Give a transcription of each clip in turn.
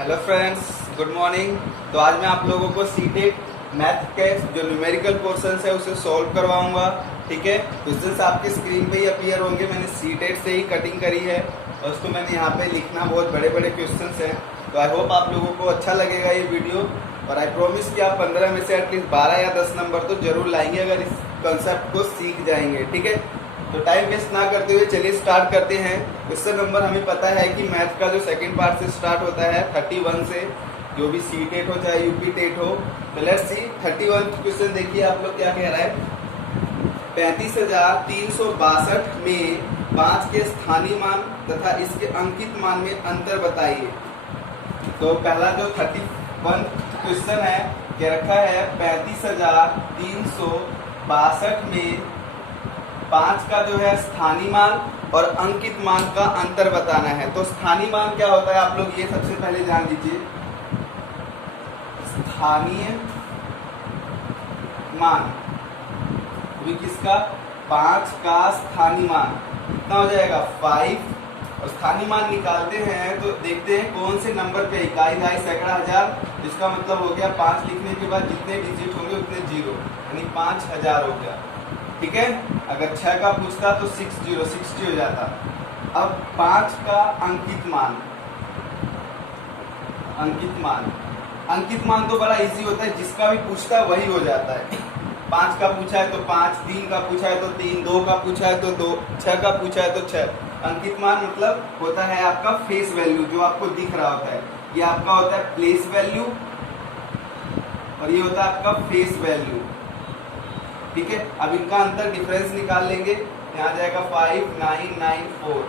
Hello friends, good morning. तो आज मैं आप लोगों को सीटेट मैथ के जो न्यूमेरिकल पोर्शंस है उसे सॉल्व करवाऊंगा। ठीक है, क्वेश्चंस आपके स्क्रीन पे ही अपीयर होंगे। मैंने सीटेट से ही कटिंग करी है और उसको मैंने यहाँ पे लिखना, बहुत बड़े बड़े क्वेश्चंस हैं। तो आई होप आप लोगों को अच्छा लगेगा ये वीडियो और आई प्रॉमिस कि आप 15 में से एटलीस्ट 12 या 10 नंबर तो जरूर लाएंगे अगर इस कंसेप्ट को सीख जाएंगे। ठीक है, तो टाइम वेस्ट ना करते हुए चलिए स्टार्ट करते हैं। क्वेश्चन नंबर हमें पता है कि मैथ का जो सेकंड पार्ट से स्टार्ट होता है 31 से, जो भी सी टेट हो चाहे यूपी टेट हो। तो लेट्स सी 31 क्वेश्चन। देखिए आप लोग क्या कह रहा है। 35,362 में 5 के स्थानीय मान तथा इसके अंकित मान में अंतर बताइए। तो पहला जो 31 क्वेश्चन है क्या रखा है, 35,362 में 5 का जो है स्थानीय मान और अंकित मान का अंतर बताना है। तो स्थानीय मान क्या होता है आप लोग ये सबसे पहले जान लीजिए। स्थानीय मान भी किसका, 5 का स्थानीय मान कितना हो जाएगा 5। और स्थानीय मान निकालते हैं तो देखते हैं कौन से नंबर पे, इकाई, दहाई, सैकड़ा, हजार। इसका मतलब हो गया 5 लिखने के बाद जितने डिजिट होंगे उतने जीरो, यानी 5000 हो गया। ठीक है, अगर 6 का पूछता तो 60 हो जाता। अब 5 का अंकित मान, अंकित मान तो बड़ा इजी होता है, जिसका भी पूछता है वही हो जाता है। 5 का पूछा है तो 5, 3 का पूछा है तो 3, 2 का पूछा है तो 2, 6 का पूछा है तो 6। अंकित मान मतलब होता है आपका फेस वैल्यू, जो आपको दिख रहा होता है। ये आपका होता है प्लेस वैल्यू और ये होता है आपका फेस वैल्यू। ठीक है, अब इनका अंतर डिफरेंस निकाल लेंगे। यहाँ जाएगा 5994,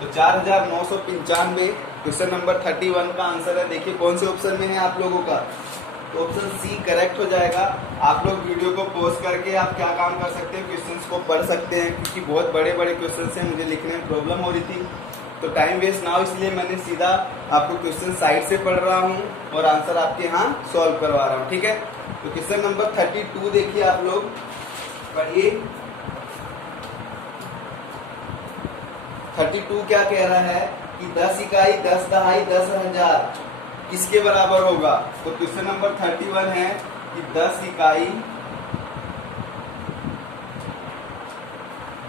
तो 4995 क्वेश्चन नंबर 31 का आंसर है। देखिए कौन से ऑप्शन में है आप लोगों का, तो ऑप्शन सी करेक्ट हो जाएगा। आप लोग वीडियो को पॉज करके आप क्या काम कर सकते हैं, क्वेश्चंस को पढ़ सकते हैं, क्योंकि बहुत बड़े बड़े क्वेश्चंस हैं, मुझे लिखने में प्रॉब्लम हो रही थी। तो टाइम वेस्ट ना हो इसलिए मैंने सीधा आपको क्वेश्चन साइड से पढ़ रहा हूँ और आंसर आपके यहाँ सॉल्व करवा रहा हूँ। ठीक है, तो क्वेश्चन नंबर 32 देखिए आप लोग पढ़िए। 32 क्या कह रहा है कि 10 इकाई, 10 दहाई, 10,000 किसके बराबर होगा। तो क्वेश्चन नंबर 31 है कि 10 इकाई,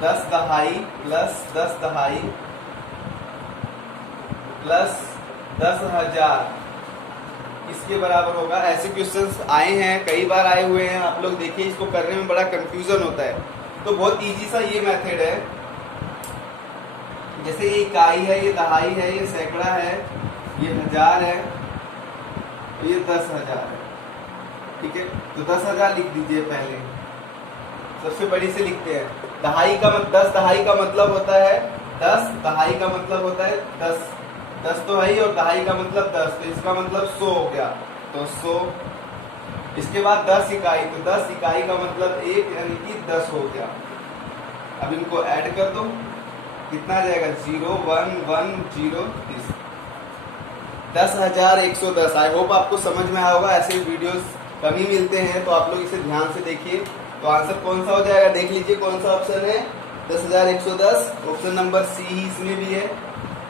10 दहाई प्लस 10 दहाई प्लस 10,000 इसके बराबर होगा। ऐसे क्वेश्चंस आए हैं, कई बार आए हुए हैं। आप लोग देखिए, इसको करने में बड़ा कंफ्यूजन होता है। तो बहुत इजी सा ये मेथड है। जैसे ये इकाई है, ये दहाई है, ये सैकड़ा है, ये हजार है, ये 10,000 है। ठीक है, तो 10,000 लिख दीजिए। पहले सबसे बड़ी से लिखते हैं। दहाई का 10 दहाई का मतलब होता है 10, दहाई का मतलब होता है 10, 10 तो है ही, और दहाई का मतलब 10, तो इसका मतलब 100 हो गया, तो 100। इसके बाद 10 इकाई, तो 10 इकाई का मतलब 1, यानी कि 10 हो गया। अब इनको ऐड कर दो, कितना आ जाएगा 0 1 1 0 10,110। आई होप आपको समझ में आया होगा। ऐसे वीडियोस कम ही मिलते हैं, तो आप लोग इसे ध्यान से देखिए। तो आंसर कौन सा हो जाएगा, देख लीजिए कौन सा ऑप्शन है। 10,110 ऑप्शन नंबर सी ही इसमें भी है,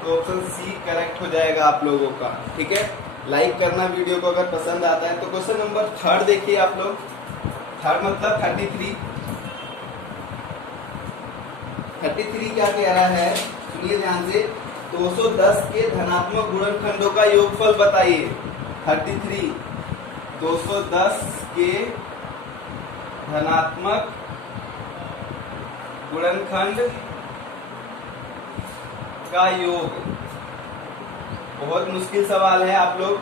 तो ऑप्शन सी करेक्ट हो जाएगा आप लोगों का। ठीक है, लाइक करना वीडियो को अगर पसंद आता है। तो क्वेश्चन नंबर 3 देखिए आप लोग। 3 मतलब 33 क्या कह रहा है, सुनिए ध्यान से। 210 के धनात्मक गुणनखंडों का योगफल बताइए। 33 210 के धनात्मक गुणनखंड का योग। बहुत मुश्किल सवाल है आप लोग।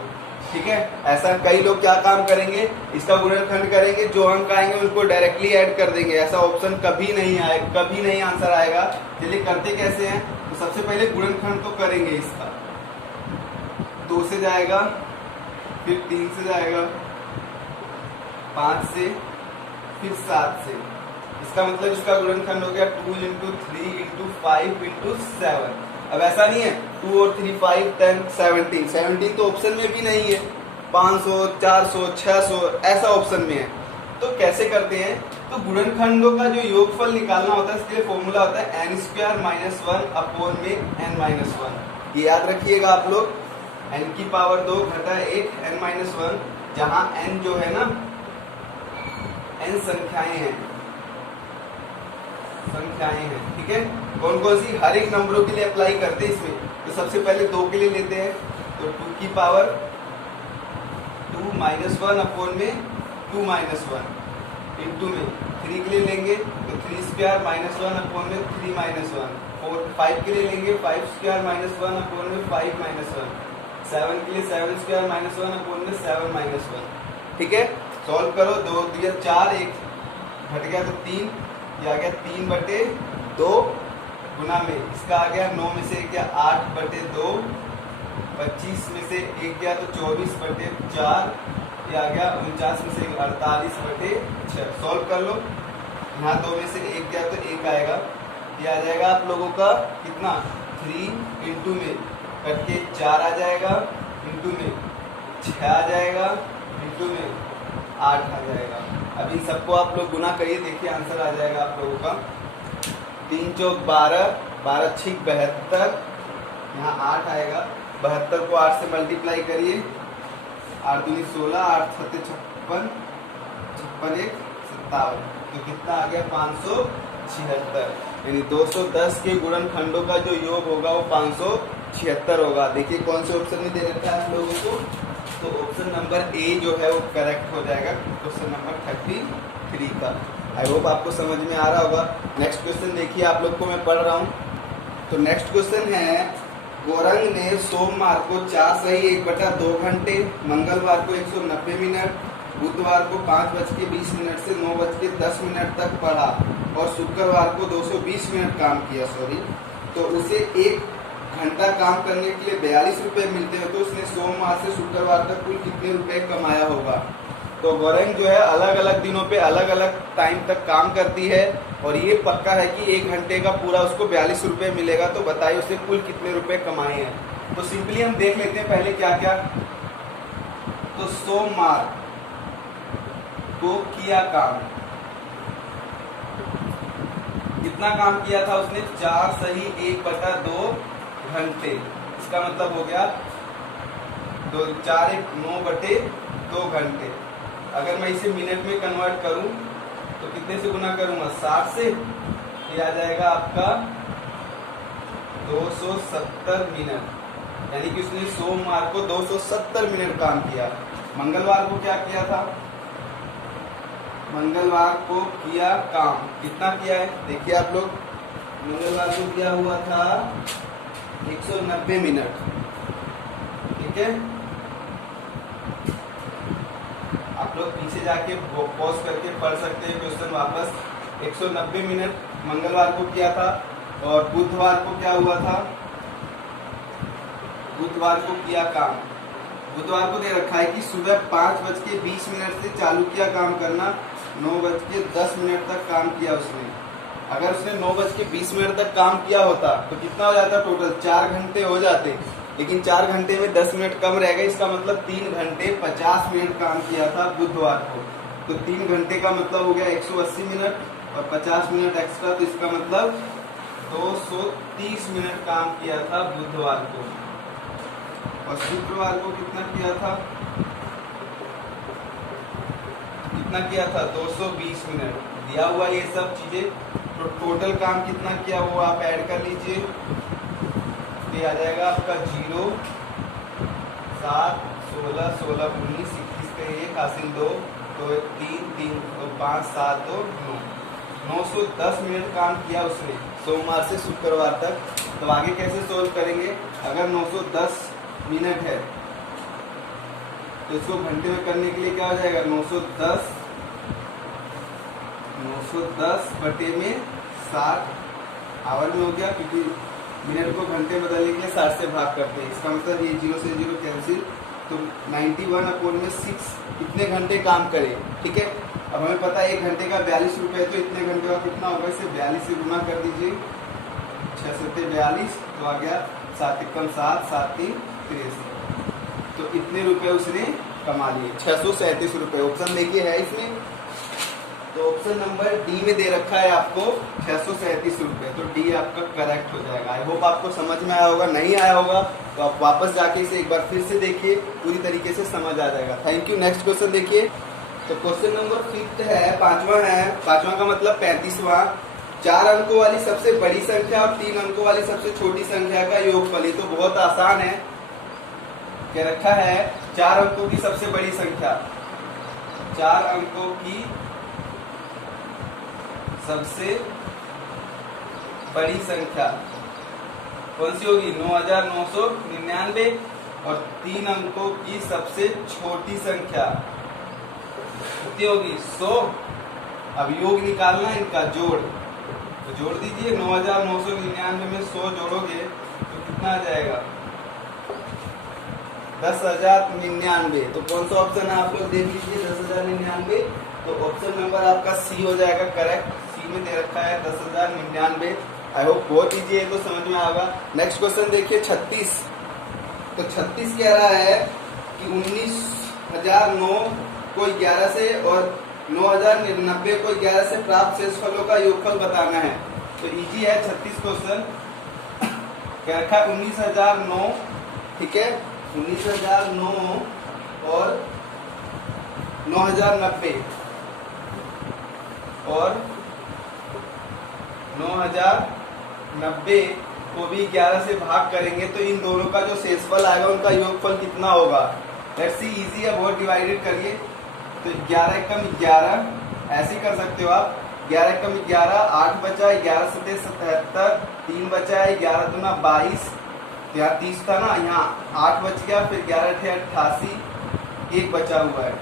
ठीक है, ऐसा कई लोग क्या काम करेंगे, इसका गुणनखंड करेंगे, जो अंक आएंगे उनको डायरेक्टली ऐड कर देंगे। ऐसा ऑप्शन कभी नहीं आएगा, कभी नहीं आंसर आएगा। चलिए करते कैसे हैं। तो सबसे पहले गुणनखंड तो करेंगे इसका। 2 से जाएगा, फिर 3 से जाएगा, 5 से, फिर 7 से। इसका मतलब इसका गुणनखंड हो गया 2 × 3 × 5 × 7। अब ऐसा नहीं है 2 और 3 5 10 17, 17 तो ऑप्शन में भी नहीं है। 500 400 600 ऐसा ऑप्शन में है। तो कैसे करते हैं, तो गुणनखंडों का जो योगफल निकालना होता है इसके लिए फॉर्मूला होता है n² - 1 अपॉन में n - 1। ये याद रखिएगा आप लोग। n की पावर 2 घटा 1 n-1, जहां n जो है ना, n संख्याएं हैं, ठीक है। कौन कौन सी, हर एक नंबरों के लिए अप्लाई करते हैं इसमें। तो सबसे पहले 2 के लिए लेते हैं, तो 2 की पावर 2 -1 अपॉन में 2 -1 इंटू में 3 के लिए लेंगे तो 3 स्क्वायर -1 अपॉन में 3 -1, और 5 के लिए लेंगे 5 स्क्वायर -1 अपॉन में 5 -1, 7 के लिए 7 स्क्वायर -1 अपॉन में 7 -1, ठीक है। सॉल्व करो, 2 दिया 4, 1 घट गया तो 3, ये आ गया 3/2 गुना में, इसका आ गया 9 में से 1 गया 8/2, 25 में से 1 गया तो 24/4, ये आ गया 49 में से 48/6। सॉल्व कर लो, यहाँ 2 में से 1 गया तो 1 आएगा, ये आ जाएगा आप लोगों का कितना, 3 इंटू में करके 4 आ जाएगा, इंटू में 6 आ जाएगा, इंटू में 8 आ जाएगा। अभी सबको आप लोग गुना करिए, देखिए आंसर आ जाएगा आप लोगों का 3 चौक 12, 12 छिक 72, यहाँ 8 आएगा, 72 को 8 से मल्टीप्लाई करिए, 8 दूनी 16, 8 छत्ते 56, 56 1 57, तो कितना आ गया 576, यानी 210 के गुणनखंडों का जो योग होगा वो 576 होगा। देखिए कौन से ऑप्शन में दे रखा है आप लोगों को, तो ऑप्शन नंबर ए जो है वो करेक्ट हो जाएगा, क्वेश्चन नंबर 33 का। आई होप आपको समझ में आ रहा होगा। नेक्स्ट क्वेश्चन देखिए आप लोग को मैं पढ़ रहा हूँ। तो नेक्स्ट क्वेश्चन है, गोरंग ने सोमवार को 4 सही 1/2 घंटे, मंगलवार को 190 मिनट, बुधवार को 5:20 से 9:10 तक पढ़ा और शुक्रवार को 220 मिनट काम किया, तो उसे 1 घंटा काम करने के लिए 42 रुपए मिलते हैं, तो उसने सोमवार से शुक्रवार तक कुल कितने रुपए कमाया होगा। तो गोरंग जो है अलग अलग दिनों पे अलग अलग टाइम तक काम करती है और ये पक्का है कि 1 घंटे का पूरा उसको 42 रुपए मिलेगा। तो बताइए उसे कुल कितने रुपए कमाए हैं। तो सिंपली हम देख लेते हैं पहले क्या क्या। तो सोमवार को किया काम, कितना काम किया था उसने, 4 सही 1/2 घंटे, इसका मतलब हो गया 4 1 9/2 घंटे। अगर मैं इसे मिनट में कन्वर्ट करूं तो कितने से गुना करूंगा, 60 से, ये आ जाएगा आपका 270 मिनट, यानी कि उसने सोमवार को 270 मिनट काम किया। मंगलवार को क्या किया था, मंगलवार को किया काम, कितना किया है देखिए आप लोग, मंगलवार को किया हुआ था 190 मिनट, ठीक है। आप लोग पीछे जाके पॉज करके पढ़ सकते हैं क्वेश्चन वापस। 190 मिनट मंगलवार को किया था और बुधवार को क्या हुआ था, बुधवार को किया काम, बुधवार को दे रखा है कि सुबह 5:20 से चालू किया काम करना, 9:10 तक काम किया उसने। अगर उसने 9:20 तक काम किया होता तो कितना हो जाता, टोटल 4 घंटे हो जाते, लेकिन 4 घंटे में 10 मिनट कम रह गए, इसका मतलब 3 घंटे 50 मिनट काम किया था बुधवार को। तो 3 घंटे का मतलब हो गया 180 मिनट और 50 मिनट एक्स्ट्रा, तो इसका मतलब 230 मिनट काम किया था बुधवार को। और शुक्रवार को कितना किया था, 220 मिनट दिया हुआ ये सब चीजें। तो टोटल काम कितना किया वो आप ऐड कर लीजिए, ये आ जाएगा आपका 0 7 16 16 19 21 पे 1 हासिल 2 तो 3 3 तो 5 7 2 9 910 मिनट काम किया उसने सोमवार से शुक्रवार तक। तो आगे कैसे सोल्व करेंगे, अगर 910 मिनट है तो इसको घंटे में करने के लिए क्या हो जाएगा, 910 बटे में 60 आवर में हो गया, क्योंकि मिनट को घंटे बदलने के लिए 60 से भाग करते हैं। इसका मतलब ये 0 से 0 कैंसिल, तो 91/6 कितने घंटे काम करे, ठीक है। अब हमें पता है 1 घंटे का 42 रुपए, तो इतने घंटे का कितना होगा, इसे 42 से गुना कर दीजिए, 6 7 42, तो आ गया 7 1 7 7 3 63, तो इतने रुपए उसने कमा लिए, 637 रुपए। ऑप्शन देखिए है इसमें, तो ऑप्शन नंबर डी में दे रखा है आपको 637 रुपये, तो डी आपका करेक्ट हो जाएगा। आई होप आपको समझ में आया होगा, नहीं आया होगा तो आप वापस जाके इसे एक बार फिर से देखिए, पूरी तरीके से समझ आ जाएगा। Thank you. नेक्स्ट क्वेश्चन देखिए। तो क्वेश्चन नंबर 5 है, पांचवा का मतलब 35वां। 4 अंकों वाली सबसे बड़ी संख्या और 3 अंकों वाली सबसे छोटी संख्या का योगफल। ये तो बहुत आसान है। क्या रखा है? 4 अंकों की सबसे बड़ी संख्या, 4 अंकों की सबसे बड़ी संख्या कौन सी होगी? 9999। और 3 अंकों की सबसे छोटी संख्या कितनी होगी? 100। अब योग निकालना है इनका, जोड़, तो जोड़ दीजिए। 9999 में 100 जोड़ोगे तो कितना आ जाएगा? 10,099। तो कौन सा ऑप्शन है आप लोग देख लीजिए, 10,099। तो ऑप्शन नंबर आपका सी हो जाएगा करेक्ट। सी में दे रखा है 10,099। आई होप बहुत इजी है, तो समझ में आएगा। नेक्स्ट क्वेश्चन देखिए 36। तो 36 कह रहा है कि 19,009 को 11 से और 9,090 को 11 से प्राप्त शेषफलों का योगफल बताना है। तो इजी है 36 क्वेश्चन। क्या रखा है? 19,009, ठीक है, 19,009 और 9,090 और 9,090 को भी 11 से भाग करेंगे तो इन दोनों का जो शेषफल आएगा उनका योगफल कितना होगा? लेट्स सी, इजी है बहुत, डिवाइडेड करिए। तो 11 एकम 11, ऐसे ही कर सकते हो आप। 11 एकम 11, 8 बचा, 11 सते 77, 3 बचा है, 11 दूना 22, यहाँ 30 था ना, यहाँ 8 बच गया, फिर 11 अठे 88, 1 बचा हुआ है,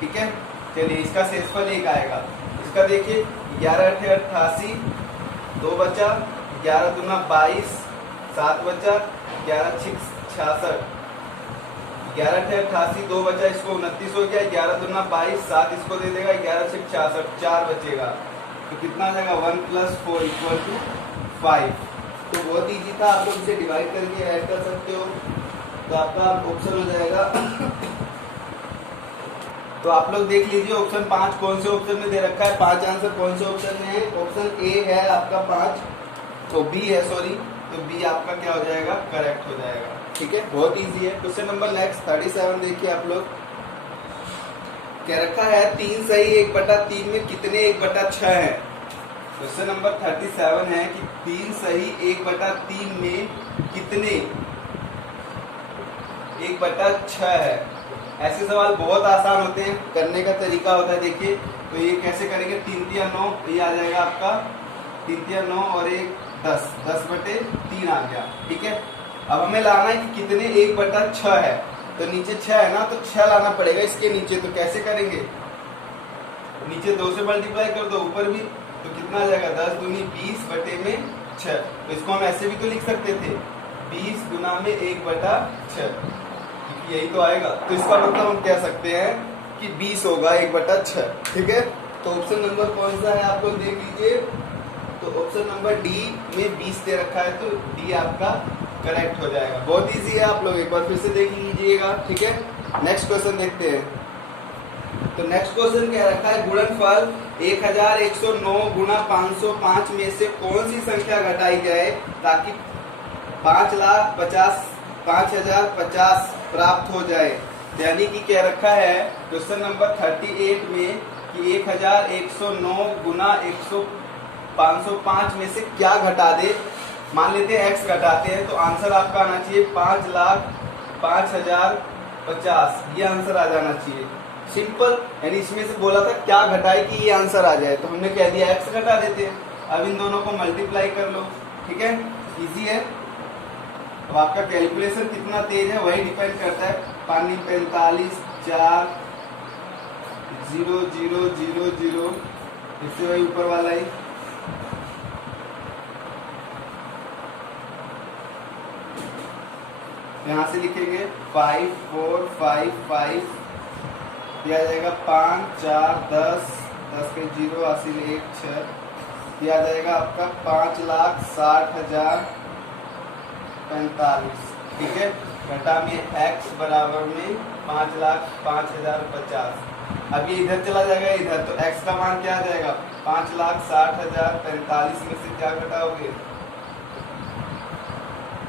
ठीक है। चलिए इसका शेषफल 1 आएगा। इसका देखिए 11 अठे 88, 2 बचा, 11 दूना 22, 7 बचा, 11 छिक 66, 11 अठे 88, 2 बचा, इसको 29 हो गया, 11 दूना 22, 7 इसको दे देगा, 11 छिक 66, 4 बचेगा। तो कितना आ जाएगा? 1 + 4 = 5। तो बहुत इजी था, आप लोग इसे डिवाइड करके ऐड कर सकते हो, तो आपका ऑप्शन हो जाएगा। तो आप लोग देख लीजिए ऑप्शन 5 कौन से ऑप्शन में दे रखा है, 5 आंसर कौन से ऑप्शन में है। ऑप्शन ए है आपका 5, तो बी है, सॉरी, तो बी आपका क्या हो जाएगा? करेक्ट हो जाएगा, ठीक है, बहुत इजी है। क्वेश्चन नंबर नेक्स्ट 37 देखिए आप लोग। क्या रखा है? 3 सही 1/3 में कितने 1/6 है? क्वेश्चन नंबर 37 है कि 3 सही 1/3 में कितने 1/6 है। ऐसे सवाल बहुत आसान होते हैं, करने का तरीका होता है। देखिए तो ये कैसे करेंगे? 3 × 9, ये आ जाएगा आपका 3 × 9 और 1 10, 10/3 आ गया, ठीक है। अब हमें लाना है कि कितने 1/6 है। तो नीचे 6 है ना, तो 6 लाना पड़ेगा इसके नीचे। तो कैसे करेंगे? नीचे 2 से मल्टीप्लाई कर दो, ऊपर भी, तो कितना आ जाएगा? 10 दूनी 20/6। तो इसको हम ऐसे भी तो लिख सकते थे, 20 गुना में 1/6, यही तो आएगा। तो इसका मतलब हम कह सकते हैं कि 20 होगा 1/6, ठीक है। तो ऑप्शन नंबर कौन सा है आप लोग देख लीजिए। तो ऑप्शन नंबर डी में 20 दे रखा है, तो डी आपका करेक्ट हो जाएगा। बहुत इजी है, आप लोग एक बार फिर से देख लीजिएगा, ठीक है। नेक्स्ट क्वेश्चन देखते हैं। तो नेक्स्ट क्वेश्चन क्या रखा है? गुणनफल 1109 गुना 505 में से कौन सी संख्या घटाई जाए ताकि 5,50,050 प्राप्त हो जाए। यानी कि क्या रखा है क्वेश्चन नंबर 38 में कि 1109 गुना 505 में से क्या घटा दे। मान लेते हैं x घटाते हैं, तो आंसर आपका आना चाहिए 5,05,050, ये आंसर आ जाना चाहिए। सिंपल, यानी इसमें से बोला था क्या घटाए कि ये आंसर आ जाए, तो हमने कह दिया x घटा देते हैं। अब इन दोनों को मल्टीप्लाई कर लो, ठीक है, इजी है। अब आपका कैलकुलेशन कितना तेज है वही डिपेंड करता है। 45 4 0 0 0 0, इससे वही ऊपर वाला ही। यहाँ से लिखेंगे 5 4 5 5, दिया जाएगा 5 4 10 10 के 0 80 1 6, दिया जाएगा आपका 5,60,045, ठीक है। घटा में x बराबर में 5,05,050, अब ये इधर चला जाएगा इधर, तो x का मान क्या आ जाएगा 5,60,045 में से क्या घटाओगे,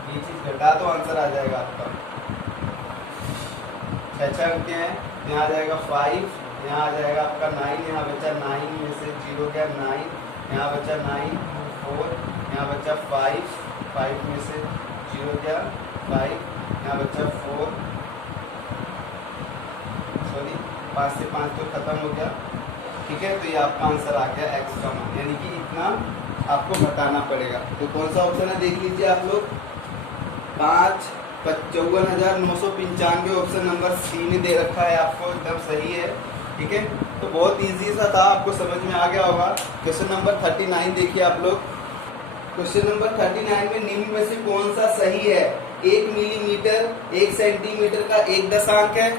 ये चीज घटा दो, आंसर आ जाएगा आपका 6 अंक हैं। यहाँ आ जाएगा 5, यहाँ आ जाएगा आपका 9, यहाँ बचा 9 में से 0 क्या 9, यहाँ बचा 9 4, यहाँ बचा 5, 5 में से 0 क्या 5, यहाँ बचा 4, सॉरी 5 से 5 तो खत्म हो गया, ठीक है। तो ये आपका आंसर आ गया x का मान, यानी कि इतना आपको घटाना पड़ेगा। तो कौन सा ऑप्शन है देख लीजिए आप लोग, 5,54,995 ऑप्शन नंबर सी में दे रखा है आपको, एकदम सही है, ठीक है। तो बहुत इजी सा था, आपको समझ में आ गया होगा। क्वेश्चन नंबर 39 देखिए आप लोग। क्वेश्चन नंबर 39 में निम्न में से कौन सा सही है, 1 मिलीमीटर 1 सेंटीमीटर का 1 दशांक है,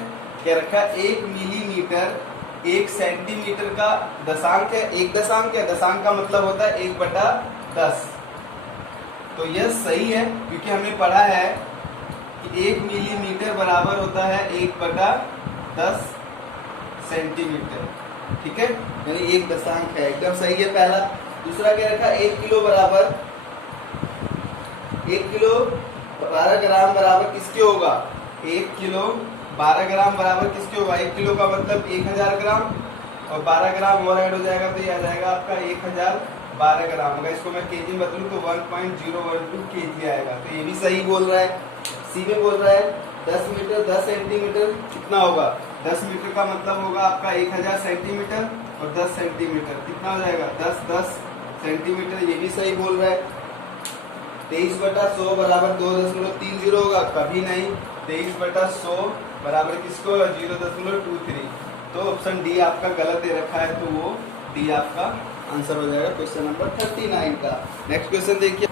क्या रखा है 1 मिलीमीटर 1 सेंटीमीटर का दशांक है, 1 दशांक है, दशांक का मतलब होता है 1/10। तो यह सही है, क्योंकि हमने पढ़ा है कि 1 मिलीमीटर बराबर होता है 1/10 सेंटीमीटर, ठीक है, यानी 1 दशांक है, एकदम सही है पहला। दूसरा क्या रखा 1 किलो बराबर 1 किलो 12 ग्राम बराबर किसके होगा, 1 किलो 12 ग्राम बराबर किसके होगा, 1 किलो का मतलब 1000 ग्राम और 12 ग्राम और ऐड हो जाएगा तो ये आ जाएगा आपका 1012 ग्राम। अगर इसको मैं केजी में बदलूं तो 1.012 केजी आएगा। तो ये भी सही बोल रहा है। सी में बोल रहा है 10 मीटर 10 सेंटीमीटर कितना होगा, 10 मीटर का मतलब होगा आपका 1000 सेंटीमीटर और 10 सेंटीमीटर कितना हो जाएगा 10 सेंटीमीटर, ये भी सही बोल रहा है। 23/100 बराबर 2.30 होगा, कभी नहीं। 23/100 बराबर किसको 0.23। तो ऑप्शन डी आपका गलत दे रखा है, तो वो डी आपका आंसर हो जाएगा क्वेश्चन नंबर 39 का। नेक्स्ट क्वेश्चन देखिए,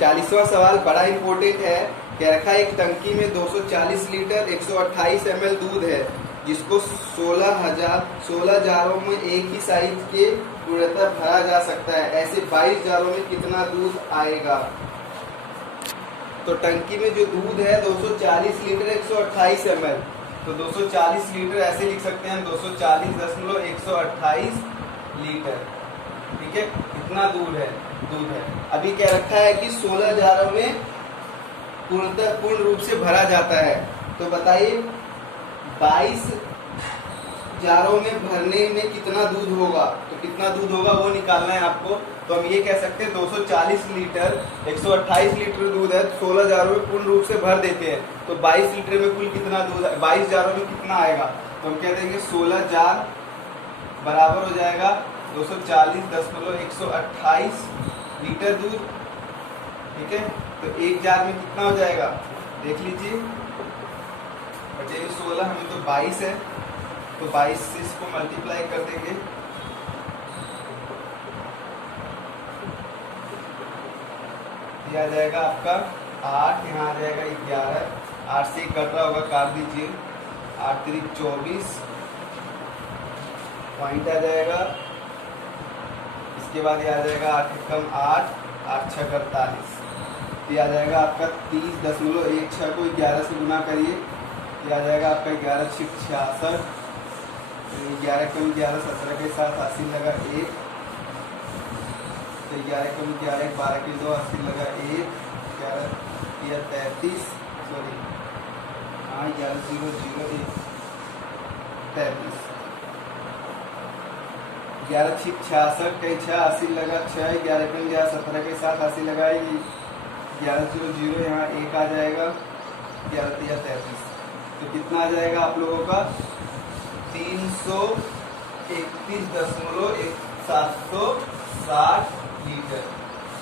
40वां सवाल बड़ा इंपॉर्टेंट है। क्या रखा है, एक टंकी में 240 लीटर 128 ml दूध है, जिसको 16 जारों में एक ही साइज के पूर्णतः भरा जा सकता है, ऐसे 22 जारों में कितना दूध आएगा। तो टंकी में जो दूध है 240 लीटर 128 ml, तो 240 लीटर ऐसे लिख सकते हैं 240.128 लीटर, ठीक है, इतना दूध है। अभी क्या रखा है कि 16 जारों में पूर्ण रूप से भरा जाता है। तो बताइए 22 जारों में भरने में कितना दूध होगा, तो कितना दूध होगा वो निकालना है आपको। तो हम ये कह सकते हैं 240 लीटर 128 लीटर दूध है, 16 जारों में पूर्ण रूप से भर देते हैं, तो 22 लीटर में कुल कितना दूध, 22 जारों में कितना आएगा। तो हम कह देंगे 16 जार बराबर हो जाएगा 240.128 लीटर दूध, ठीक है। तो 1 जार में कितना हो जाएगा देख लीजिए, बचे 16 हमें तो 22 है, तो 22 से इसको मल्टीप्लाई कर देंगे, ये आ जाएगा आपका 8, यहाँ आ जाएगा 11, 8 से कट रहा होगा काट दीजिए, 8 3 24 पॉइंट आ जाएगा। इसके बाद ये आ जाएगा 8 कम 8, 8 6 48, ये आ जाएगा आपका 30.16 को 11 से गुना करिए, ये आ जाएगा आपका 11 6 66, 11 कम 11 17 के साथ 80 लगा 1, तो 11 कम 11 12 के 2 80 लगा 1, 11 33, सॉरी हाँ 11 0 0 1 33, 11 6 66 कहीं 6 80 लगा 6, 11 कम 11 17 के साथ 80 लगाएगी, 11 0 0 यहाँ 1 आ जाएगा, 11 33, तो कितना आ जाएगा आप लोगों का 331.760 लीटर।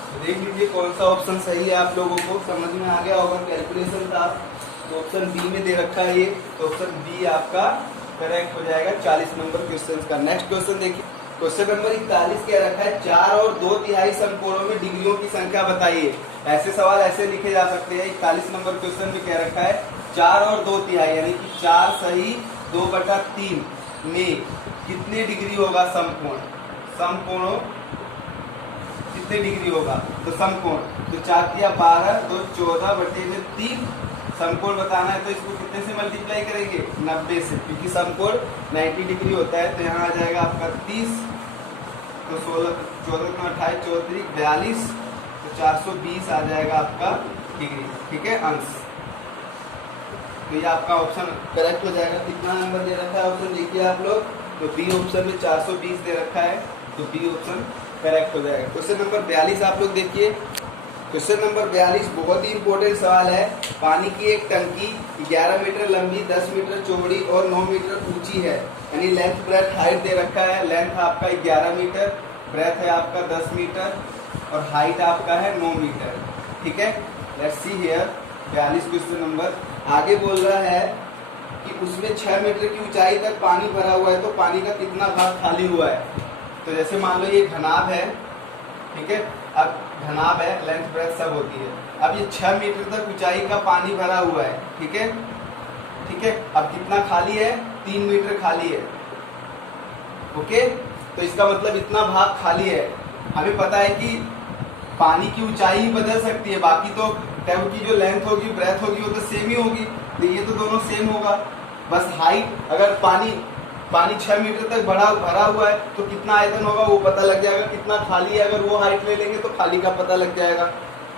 तो देख लीजिए कौन सा ऑप्शन सही है, आप लोगों को समझ में आ गया होगा, कैलकुलेशन था। तो ऑप्शन बी में दे रखा है ये, तो ऑप्शन बी आपका करेक्ट हो जाएगा 40 नंबर क्वेश्चन का। नेक्स्ट क्वेश्चन देखिए, क्वेश्चन नंबर 41 क्या रखा है, 4 और 2/3 समकोणों में डिग्रियों की संख्या बताइए। ऐसे सवाल ऐसे लिखे जा सकते हैं। 41 नंबर क्वेश्चन में क्या रखा है, 4 और 2/3 यानी कि 4 सही 2/3 में कितने डिग्री होगा समकोण, समकोणों कितने डिग्री होगा, तो समकोण तो 4 × 12 2 14/3 समकोण बताना है तो इसको कितने से मल्टीप्लाई करेंगे, 90 से, क्योंकि समकोण 90 डिग्री होता है। तो यहाँ आ जाएगा आपका 30, तो 16 14 का 28 34 42, तो 420 आ जाएगा आपका डिग्री। ठीक है, अंश। तो ये आपका ऑप्शन करेक्ट हो जाएगा। कितना नंबर दे रखा है ऑप्शन देखिए आप लोग, तो बी ऑप्शन में 420 दे रखा है, तो बी ऑप्शन करेक्ट हो जाएगा। क्वेश्चन नंबर 42 आप लोग देखिए। क्वेश्चन नंबर 42 बहुत ही इंपॉर्टेंट सवाल है। पानी की एक टंकी 11 मीटर लंबी, 10 मीटर चौड़ी और 9 मीटर ऊंची है, यानी लेंथ ब्रेथ हाइट दे रखा है। लेंथ आपका 11 मीटर, ब्रेथ है आपका 10 मीटर और हाइट आपका है 9 मीटर। ठीक है, let's see here 42 question number. आगे बोल रहा है कि उसमें 6 मीटर की ऊंचाई तक पानी भरा हुआ है, तो पानी का कितना भाग खाली हुआ है। तो जैसे मान लो ये घनाभ है, ठीक है, अब घनाभ है, लेंथ ब्रेथ सब होती है। अब ये 6 मीटर तक ऊंचाई का पानी भरा हुआ है, ठीक है, ठीक है। अब कितना खाली है, 3 मीटर खाली है। ओके, तो इसका मतलब इतना भाग खाली है। हमें पता है कि पानी की ऊंचाई ही बदल सकती है, बाकी तो टैब की जो लेंथ होगी ब्रेथ होगी वो तो सेम ही होगी, तो ये तो दोनों सेम होगा। बस हाइट, अगर पानी 6 मीटर तक भरा हुआ है तो कितना आयतन होगा वो पता लग जाएगा, कितना खाली है अगर वो हाइट ले लेंगे तो खाली का पता लग जाएगा।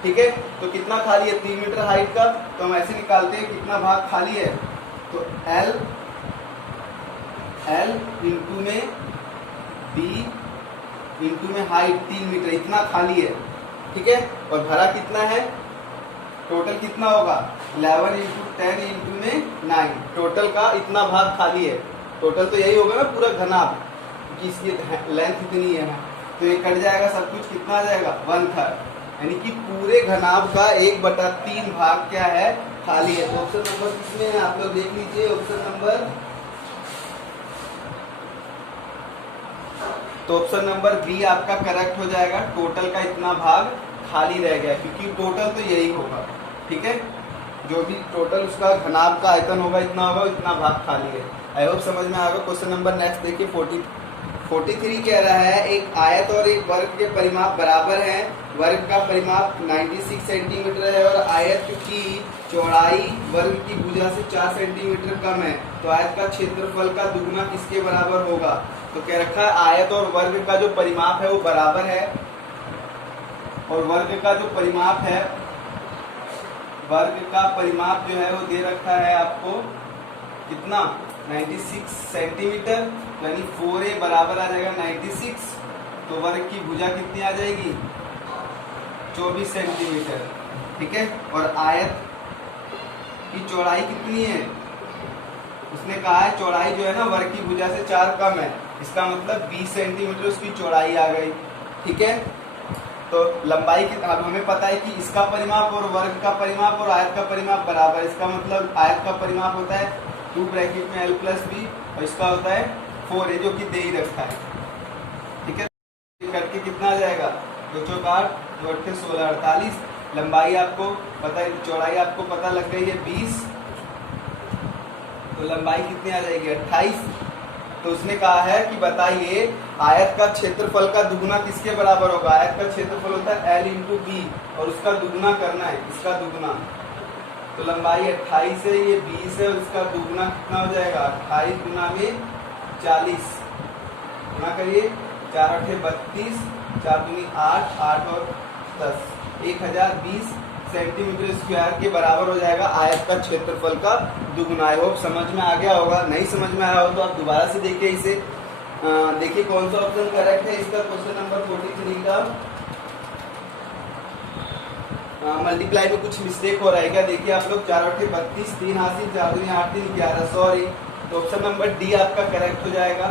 ठीक है, तो कितना खाली है 3 मीटर हाइट का, तो हम ऐसे निकालते हैं कितना भाग खाली है, तो L इंटू में B इंटू में हाइट 3 मीटर, इतना खाली है। ठीक है, और भरा कितना है, टोटल कितना होगा 11 इंटू 10 इंटू में 9, टोटल का इतना भाग खाली है। टोटल तो यही होगा ना पूरा घनाभ, क्योंकि इसकी लेंथ इतनी है, तो ये कट जाएगा सब कुछ, कितना आ जाएगा 1/3, यानी कि पूरे घनाभ का 1/3 भाग क्या है, खाली है। तो ऑप्शन नंबर किसमें है आप लोग देख लीजिए, ऑप्शन नंबर बी आपका करेक्ट हो जाएगा। टोटल का इतना भाग खाली रह गया, क्योंकि टोटल तो यही होगा। ठीक है, जो भी टोटल उसका घनाभ का आयतन होगा इतना होगा, इतना भाग खाली है। आई होप समझ में आ गया। क्वेश्चन नंबर नेक्स्ट देखिए 43 कह रहा है एक आयत और एक वर्ग के परिमाप बराबर हैं। वर्ग का परिमाप 96 सेंटीमीटर है और आयत की चौड़ाई वर्ग की भुजा से 4 सेंटीमीटर कम है, तो आयत का क्षेत्रफल का दुगना किसके बराबर होगा। तो कह रखा है आयत और वर्ग का जो परिमाप है वो बराबर है, और वर्ग का जो परिमाप है, वर्ग का परिमाप जो है वो दे रखा है आपको कितना 96 सेंटीमीटर, यानी 4a बराबर आ जाएगा 96, तो वर्ग की भुजा कितनी आ जाएगी 24 सेंटीमीटर। ठीक है, और आयत की चौड़ाई कितनी है, उसने कहा है चौड़ाई जो है ना वर्ग की भुजा से 4 कम है, इसका मतलब 20 सेंटीमीटर उसकी चौड़ाई आ गई। ठीक है, तो लंबाई की, अब हमें पता है कि इसका परिमाप और वर्ग का परिमाप और आयत का परिमाप बराबर है, इसका मतलब आयत का परिमाप होता है 2 ब्रैकेट में L + B और इसका होता है 4a, जो कि दे ही रखा है। ठीक है, करके कितना आ जाएगा 2 चौक 8, 2 8 16 48, लंबाई आपको पता है, चौड़ाई आपको पता लग गई है 20, तो लंबाई कितनी आ जाएगी 28। तो उसने कहा है कि बताइए आयत का क्षेत्रफल का दुगुना किसके बराबर होगा। आयत का क्षेत्रफल होता है L इंटू बी और उसका दुगुना करना है, इसका दुगुना, तो लंबाई 28 है, ये 20 है और इसका दुगुना कितना हो जाएगा 28 गुना में 40, गुना करिए 4 8 32, 4 दूनी 8, 8 और 10, 1020 सेंटीमीटर स्क्वायर के बराबर हो जाएगा आयत का क्षेत्रफल का दुगुना। आई होप समझ में आ गया होगा, नहीं समझ में आया हो तो आप दोबारा से देखिए इसे। देखिए कौन सा ऑप्शन करेक्ट है इसका, क्वेश्चन नंबर 43 का। मल्टीप्लाई में कुछ मिस्टेक हो रहा है क्या, देखिए आप लोग 4 8 32, 3 हासिल, 4 दूनी 8 3 11, सॉरी, तो ऑप्शन नंबर डी आपका करेक्ट हो जाएगा।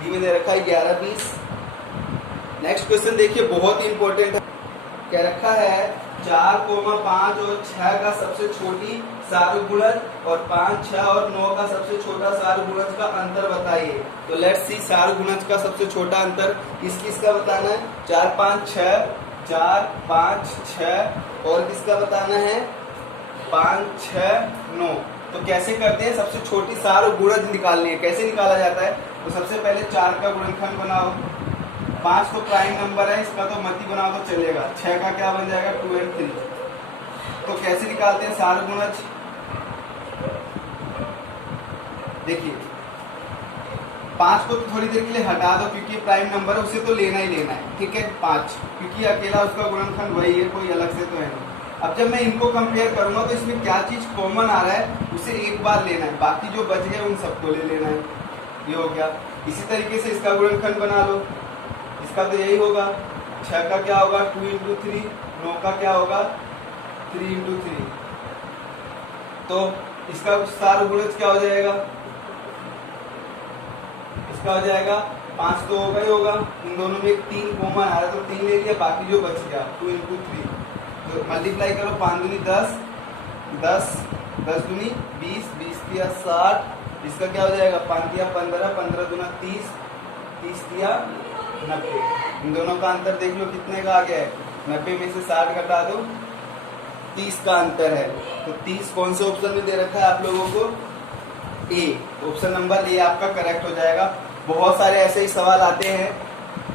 डी में दे रखा है 11 20। नेक्स्ट क्वेश्चन देखिए बहुत ही इंपॉर्टेंट है, क्या रखा है 4, 5 और 6 का सबसे छोटी सारगुणज और 5, 6 और 9 का सबसे छोटा सारगुणज का अंतर बताइए। तो लेट्स सी सारगुणज का सबसे छोटा अंतर किस किस का बताना है, 4 5 6, 4 5 6 और किसका बताना है 5 6 9। तो कैसे करते हैं, सबसे छोटी सारगुणज निकालनी है। कैसे निकाला जाता है, तो सबसे पहले 4 का गुणनखंड बनाओ, 5 तो प्राइम नंबर है, इसका तो मत ही बनाओ तो चलेगा, 6 का क्या बन जाएगा 2 और 3। तो कैसे निकालते हैं सारगुणज, देखिए 5 को तो थोड़ी देर के लिए हटा दो क्योंकि प्राइम नंबर है, उसे तो लेना ही लेना है, ठीक है 5, क्योंकि अकेला उसका गुणनखंड वही है, कोई अलग से तो है नहीं। अब जब मैं इनको कंपेयर करूंगा तो इसमें क्या चीज कॉमन आ रहा है उसे एक बार लेना है, बाकी जो बच गए उन सबको ले लेना है, ये हो गया। इसी तरीके से इसका गुणनखंड बना लो, इसका तो यही होगा, 6 का क्या होगा 2 इंटू 3, 9 का क्या होगा 3 इंटू 3, तो इसका सारगुणज क्या हो जाएगा, इसका हो जाएगा 5 तो होगा ही होगा, इन दोनों में एक 3 कॉमन आ रहा है तो 3 ले लिया, बाकी जो बच गया 2 इंटू 3, तो मल्टीप्लाई करो 5 दूनी 10, 10 10 दूनी 20, 20 दिया 60, इसका क्या हो जाएगा 5 दिया 15, 15 दूना 30, 30 दिया 90, इन दोनों का अंतर देख लो कितने का आ गया है, 90 में से 60 घटा दो 30 का अंतर है, तो 30 कौन से ऑप्शन में दे रखा है आप लोगों को, ए, ऑप्शन नंबर ए आपका करेक्ट हो जाएगा। बहुत सारे ऐसे ही सवाल आते हैं,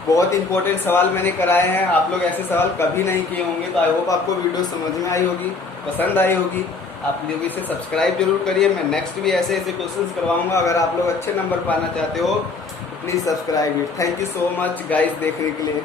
बहुत इंपॉर्टेंट सवाल मैंने कराए हैं, आप लोग ऐसे सवाल कभी नहीं किए होंगे, तो आई होप आपको वीडियो समझ में आई होगी, पसंद आई होगी। आप लोग इसे सब्सक्राइब जरूर करिए, मैं नेक्स्ट भी ऐसे ऐसे क्वेश्चंस करवाऊंगा। अगर आप लोग अच्छे नंबर पाना चाहते हो तो please subscribe it. Thank you so much guys देखने के लिए।